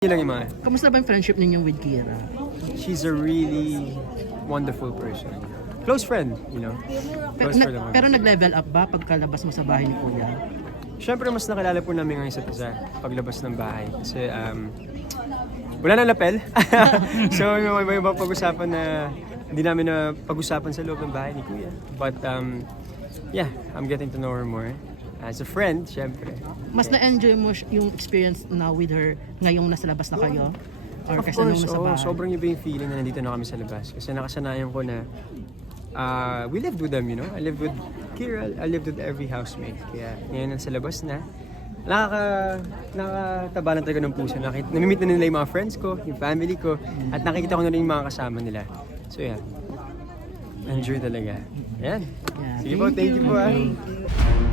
Yun lang yung mga. Kamusta ba yung friendship ninyong with Kira? She's a really wonderful person. Close friend, you know. Pero, Close friend naman. pero nag-level up ba pagkalabas mo sa bahay ni Kuya? Siyempre, mas nakilala po namin ang isa't isa paglabas ng bahay. Kasi, um, wala na lapel. so, may may ibang pag-usapan na hindi namin na pag-usapan sa loob ng bahay ni Kuya. But, um, yeah, I'm getting to know her more. As a friend, siyempre. Mas na-enjoy mo sh- yung experience now with her ngayong nasa labas na kayo? Or Of kaysa nung course, nasa bahay? sobrang iba yung feeling na nandito na kami sa labas. Kasi nakasanayan ko na uh, we lived with them, you know? I lived with Kira, I lived with every housemate. Kaya ngayon nasa labas na, nakaka, nakakatabalan talaga ng puso. Nakit, namimit na nila yung mga friends ko, yung family ko, at nakikita ko na rin yung mga kasama nila. So yeah, enjoy talaga. Yan. Yeah. Sige po, thank you po ah. Thank you.